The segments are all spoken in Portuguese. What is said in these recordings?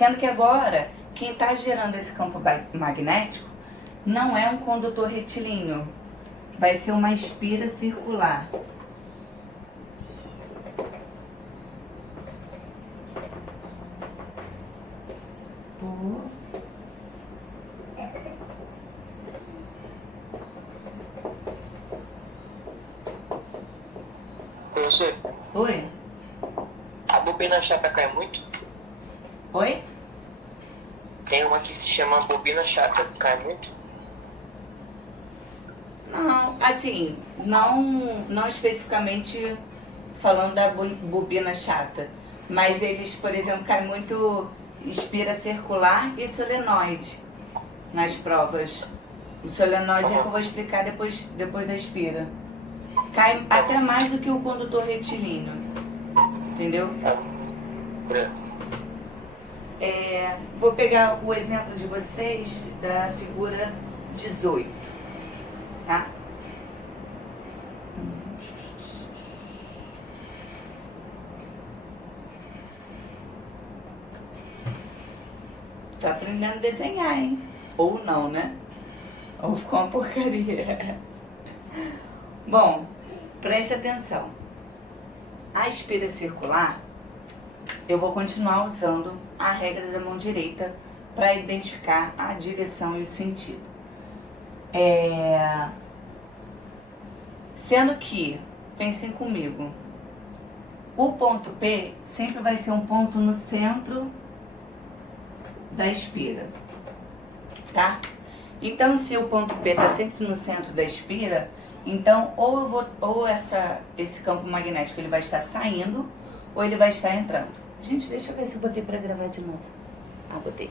Sendo que agora, quem está gerando esse campo magnético não é um condutor retilíneo, vai ser uma espira circular. Professor, Oi? a bobina chata cai muito? Oi? Tem uma que se chama bobina chata, cai muito? Não, assim, não especificamente falando da bobina chata, mas eles, por exemplo, caem muito espira circular e solenoide nas provas. O solenoide é que eu vou explicar depois da espira. Cai até mais do que o condutor retilíneo, entendeu? Vou pegar o exemplo de vocês da figura 18, tá? Tá aprendendo a desenhar, hein? Ou não, né? Ou ficou uma porcaria. Bom, preste atenção. A espira circular, eu vou continuar usando a regra da mão direita para identificar a direção e o sentido. Sendo que, pensem comigo, o ponto P sempre vai ser um ponto no centro da espira, tá? Então, se o ponto P está sempre no centro da espira, então esse campo magnético ele vai estar saindo ou ele vai estar entrando. Gente, deixa eu ver se eu botei para gravar de novo. Ah, botei.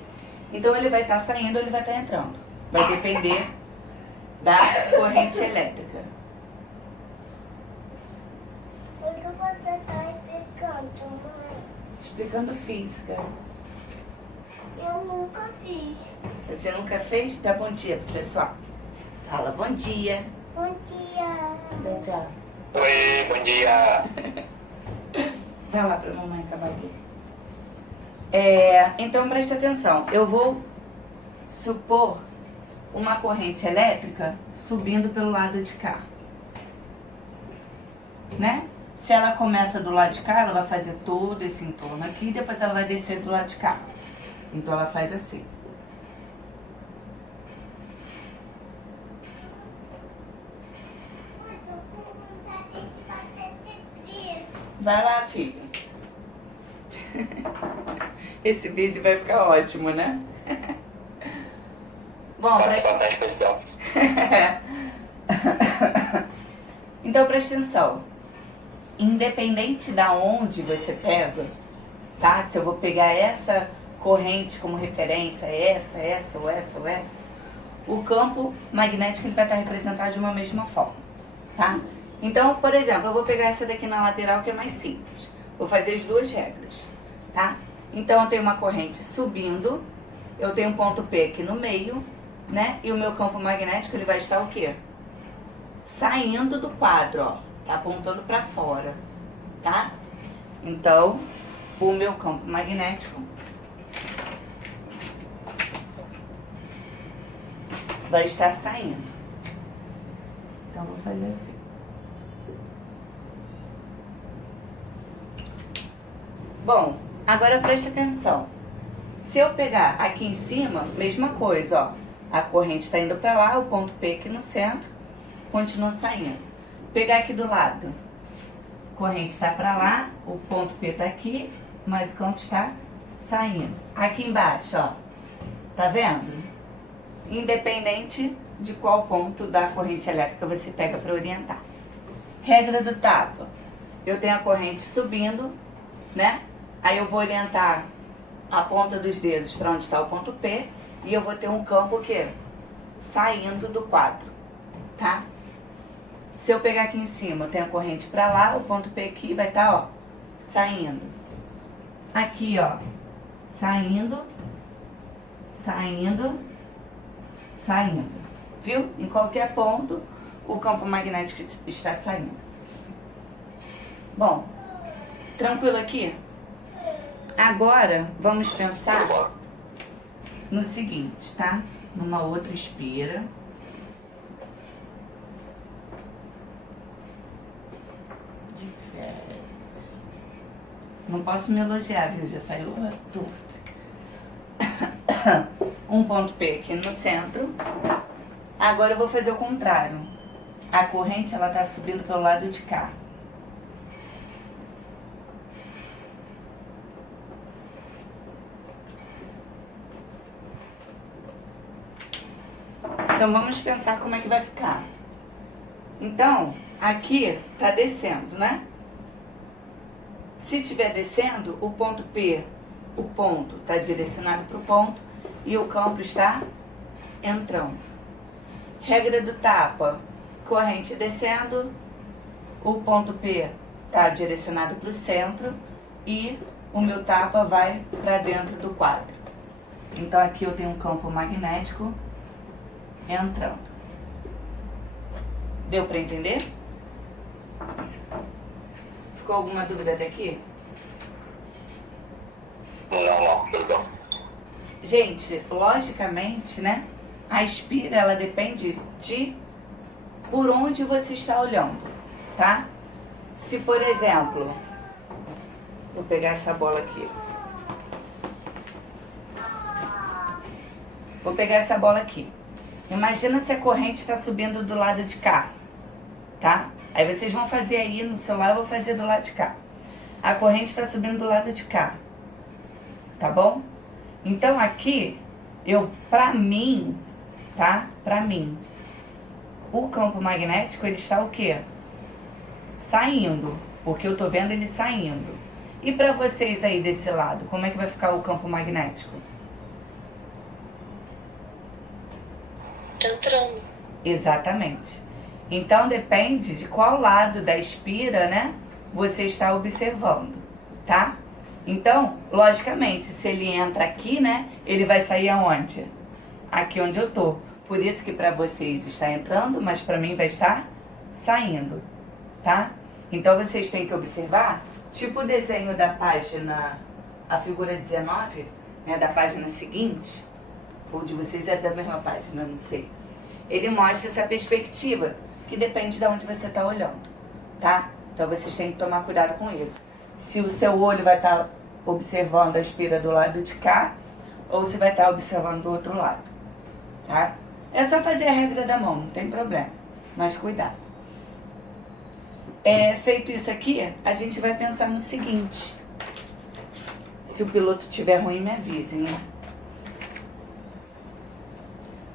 Então ele vai estar saindo ou ele vai estar entrando. Vai depender da corrente elétrica. O que você está explicando, mãe? Explicando física. Eu nunca fiz. Você nunca fez? Dá bom dia pro pessoal. Fala bom dia. Bom dia. Dá tchau. Oi, bom dia. Vai lá pra mamãe acabar aqui. Então presta atenção. Eu vou supor uma corrente elétrica subindo pelo lado de cá. Né? Se ela começa do lado de cá, ela vai fazer todo esse entorno aqui e depois ela vai descer do lado de cá. Então ela faz assim. Mãe, eu vou contar que vai ter. Vai lá, filho. Esse vídeo vai ficar ótimo, né? Bom, Participação especial. Então presta atenção. Independente da onde você pega, tá? Se eu vou pegar essa corrente como referência, essa, o campo magnético ele vai estar representado de uma mesma forma, tá? Então, por exemplo, eu vou pegar essa daqui na lateral que é mais simples. Vou fazer as duas regras, tá? Então eu tenho uma corrente subindo, eu tenho um ponto P aqui no meio, né? E o meu campo magnético ele vai estar o quê? Saindo do quadro, ó. Tá apontando para fora, tá? Então, o meu campo magnético vai estar saindo. Então, vou fazer assim. Bom, agora preste atenção. Se eu pegar aqui em cima, mesma coisa, ó. A corrente está indo para lá, o ponto P aqui no centro, continua saindo. Pegar aqui do lado, a corrente está para lá, o ponto P está aqui, mas o campo está saindo. Aqui embaixo, ó, tá vendo? Independente de qual ponto da corrente elétrica você pega para orientar. Regra do tapa. Eu tenho a corrente subindo, né? Aí eu vou orientar a ponta dos dedos para onde está o ponto P e eu vou ter um campo o quê? Saindo do quadro, tá? Se eu pegar aqui em cima, eu tenho a corrente para lá, o ponto P aqui vai estar, ó, saindo. Aqui, ó, saindo, saindo, saindo. Viu? Em qualquer ponto, o campo magnético está saindo. Bom, tranquilo aqui? Agora, vamos pensar Bora. no seguinte, tá? Numa outra espira. Difícil. Não posso me elogiar, viu? Já saiu torto. Um ponto P aqui no centro. Agora eu vou fazer o contrário. A corrente, ela tá subindo pelo lado de cá. Então vamos pensar como é que vai ficar. Então, aqui tá descendo, né? Se estiver descendo, o ponto P, o ponto está direcionado para o ponto e o campo está entrando. Regra do tapa, corrente descendo, o ponto P está direcionado para o centro e o meu tapa vai para dentro do quadro. Então aqui eu tenho um campo magnético entrando. Deu para entender? Ficou alguma dúvida daqui? Não, perdão. Gente, logicamente, né? A espira, ela depende de por onde você está olhando, tá? Se, por exemplo, vou pegar essa bola aqui. Vou pegar essa bola aqui. Imagina se a corrente está subindo do lado de cá, tá? Aí vocês vão fazer aí no celular, eu vou fazer do lado de cá. A corrente está subindo do lado de cá, tá bom? Então aqui, pra mim, tá? Pra mim, o campo magnético, ele está o quê? Saindo, porque eu tô vendo ele saindo. E pra vocês aí desse lado, como é que vai ficar o campo magnético? Entrando. Exatamente. Então depende de qual lado da espira, né, você está observando, tá? Então, logicamente, se ele entra aqui, né, ele vai sair aonde? Aqui onde eu tô. Por isso que para vocês está entrando, mas para mim vai estar saindo, tá? Então vocês têm que observar, tipo o desenho da página, a figura 19, né, da página seguinte, ou de vocês é da mesma página, não sei. Ele mostra essa perspectiva, que depende de onde você está olhando, tá? Então vocês têm que tomar cuidado com isso. Se o seu olho vai estar observando a espira do lado de cá, ou se vai estar observando do outro lado, tá? É só fazer a regra da mão, não tem problema, mas cuidado. Feito isso aqui, a gente vai pensar no seguinte. Se o piloto estiver ruim, me avisem, né?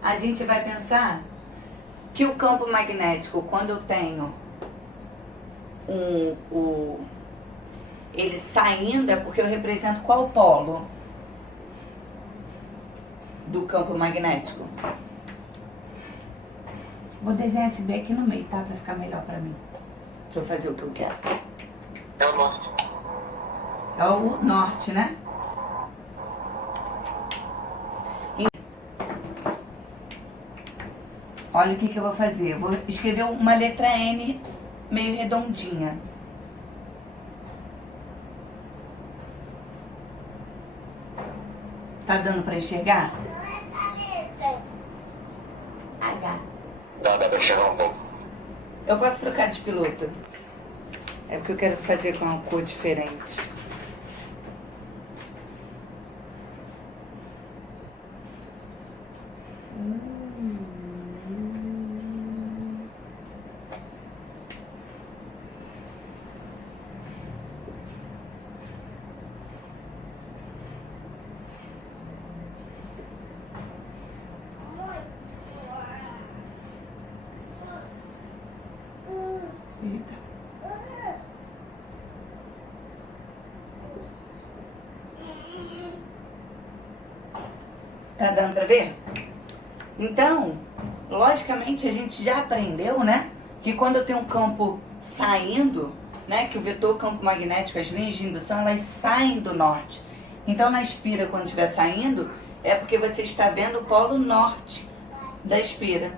A gente vai pensar que o campo magnético, quando eu tenho ele saindo, é porque eu represento qual polo do campo magnético? Vou desenhar esse B aqui no meio, tá? Pra ficar melhor pra mim. Pra eu fazer o que eu quero. É o norte. É o norte, né? Olha o que eu vou fazer. Eu vou escrever uma letra N meio redondinha. Tá dando pra enxergar? Não é caneta. H. Dá pra enxergar um pouco. Eu posso trocar de piloto? É porque eu quero fazer com uma cor diferente. Eita. Tá dando pra ver? Então, logicamente a gente já aprendeu, né? Que quando eu tenho um campo saindo, né? Que o vetor campo magnético, as linhas de indução, elas saem do norte. Então na espira, quando estiver saindo, é porque você está vendo o polo norte da espira.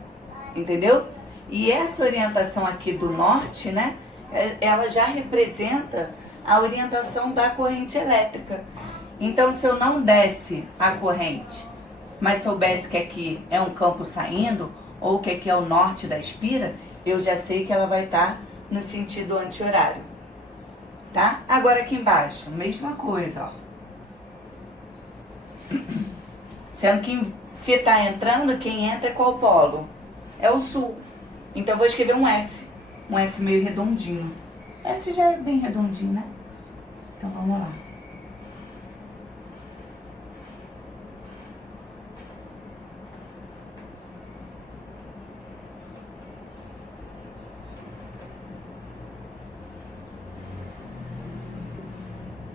Entendeu? E essa orientação aqui do norte, né? Ela já representa a orientação da corrente elétrica. Então, se eu não desse a corrente, mas soubesse que aqui é um campo saindo, ou que aqui é o norte da espira, eu já sei que ela vai estar no sentido anti-horário, tá? Agora aqui embaixo, mesma coisa, ó. Sendo que se está entrando, quem entra é qual polo? É o sul. Então eu vou escrever um S meio redondinho. S já é bem redondinho, né? Então vamos lá.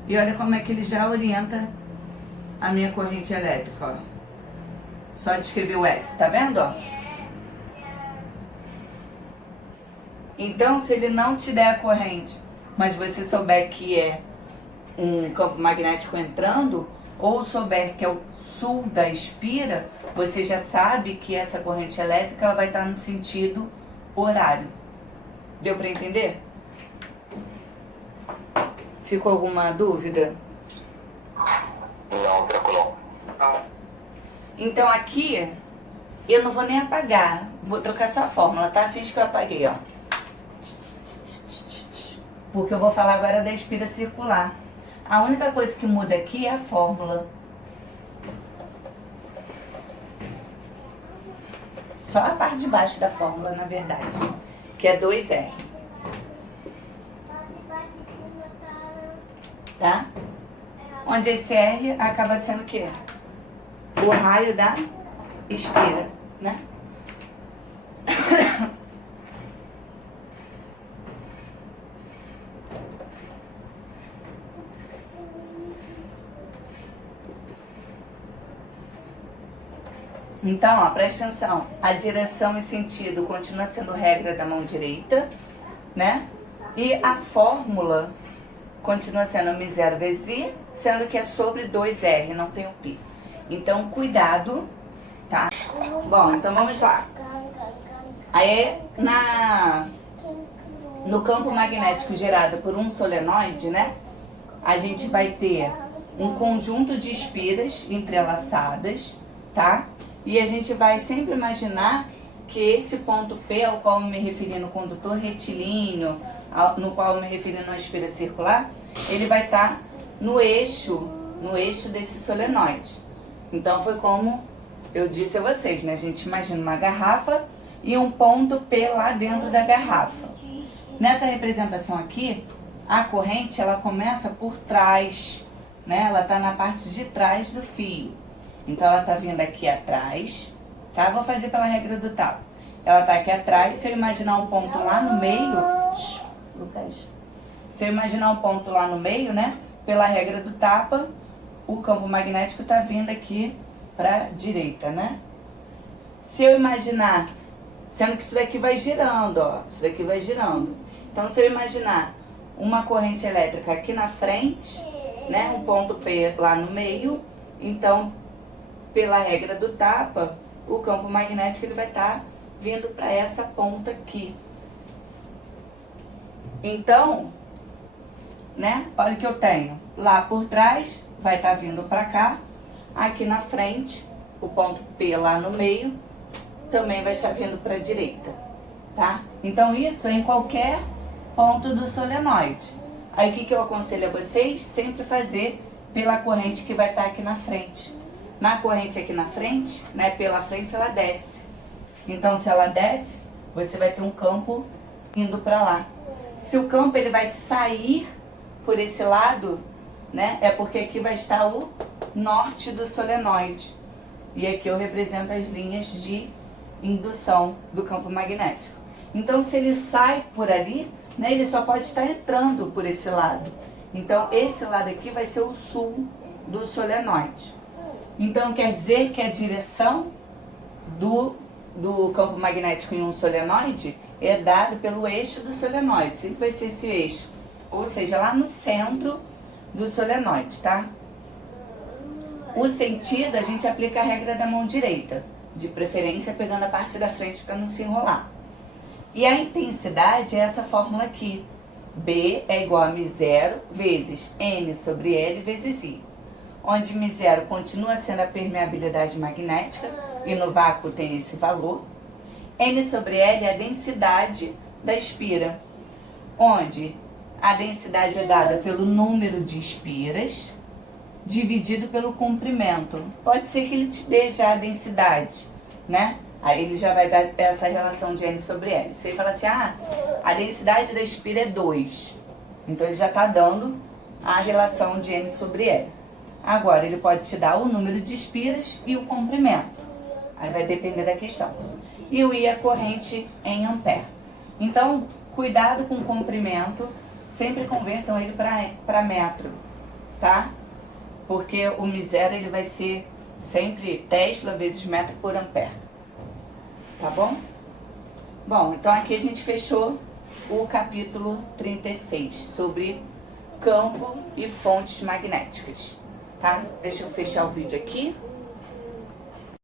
E olha como é que ele já orienta a minha corrente elétrica, ó. Só de escrever o S, tá vendo, ó? Então, se ele não te der a corrente, mas você souber que é um campo magnético entrando, ou souber que é o sul da espira, você já sabe que essa corrente elétrica ela vai estar no sentido horário. Deu para entender? Ficou alguma dúvida? Não, tranquilo. Então aqui, eu não vou nem apagar. Vou trocar só a fórmula, tá? Finge que eu apaguei, ó. Porque eu vou falar agora da espira circular. A única coisa que muda aqui é a fórmula. Só a parte de baixo da fórmula, na verdade. Que é 2R. Tá? Onde esse R acaba sendo o quê? O raio da espira, né? Então, ó, presta atenção. A direção e sentido continua sendo regra da mão direita, né? E a fórmula continua sendo μ0 vezes I, sendo que é sobre 2R, não tem o π. Então, cuidado, tá? Bom, então vamos lá. Aí, no campo magnético gerado por um solenoide, né? A gente vai ter um conjunto de espiras entrelaçadas, tá? E a gente vai sempre imaginar que esse ponto P, ao qual eu me referi no condutor retilíneo, no qual eu me referi na espira circular, ele vai estar no eixo desse solenoide. Então foi como eu disse a vocês, né? A gente imagina uma garrafa e um ponto P lá dentro da garrafa. Nessa representação aqui, a corrente ela começa por trás, né? Ela está na parte de trás do fio. Então ela está vindo aqui atrás, tá? Vou fazer pela regra do tapa. Ela está aqui atrás. Se eu imaginar um ponto lá no meio, Lucas. Se eu imaginar um ponto lá no meio, né? Pela regra do tapa, o campo magnético está vindo aqui para a direita, né? Se eu imaginar, sendo que isso daqui vai girando, ó, isso daqui vai girando. Então, se eu imaginar uma corrente elétrica aqui na frente, né? Um ponto P lá no meio, então, pela regra do tapa, o campo magnético ele vai estar vindo para essa ponta aqui. Então, né? Olha o que eu tenho. Lá por trás vai estar vindo para cá. Aqui na frente, o ponto P lá no meio, também vai estar vindo para a direita, tá? Então isso é em qualquer ponto do solenoide. Aí o que eu aconselho a vocês? Sempre fazer pela corrente que vai estar aqui na frente. Na corrente aqui na frente, né? Pela frente ela desce. Então se ela desce, você vai ter um campo indo para lá. Se o campo ele vai sair por esse lado, né? É porque aqui vai estar o norte do solenoide. E aqui eu represento as linhas de indução do campo magnético. Então, se ele sai por ali, né? Ele só pode estar entrando por esse lado. Então, esse lado aqui vai ser o sul do solenoide. Então, quer dizer que a direção do campo magnético em um solenoide é dado pelo eixo do solenoide. Sempre vai ser esse eixo. Ou seja, lá no centro do solenoide, tá? O sentido, a gente aplica a regra da mão direita. De preferência, pegando a parte da frente para não se enrolar. E a intensidade é essa fórmula aqui. B é igual a μ0 vezes N sobre L vezes I. onde μ0 continua sendo a permeabilidade magnética, e no vácuo tem esse valor. N sobre L é a densidade da espira, onde a densidade é dada pelo número de espiras dividido pelo comprimento. Pode ser que ele te dê já a densidade, né? Aí ele já vai dar essa relação de N sobre L. Se ele falar assim, a densidade da espira é 2. Então ele já está dando a relação de N sobre L. Agora ele pode te dar o número de espiras e o comprimento. Aí vai depender da questão. E o I é a corrente em ampere. Então, cuidado com o comprimento. Sempre convertam ele para metro, tá? Porque o μ0 ele vai ser sempre Tesla vezes metro por ampere. Tá bom? Bom, então aqui a gente fechou o capítulo 36 sobre campo e fontes magnéticas, tá? Deixa eu fechar o vídeo aqui.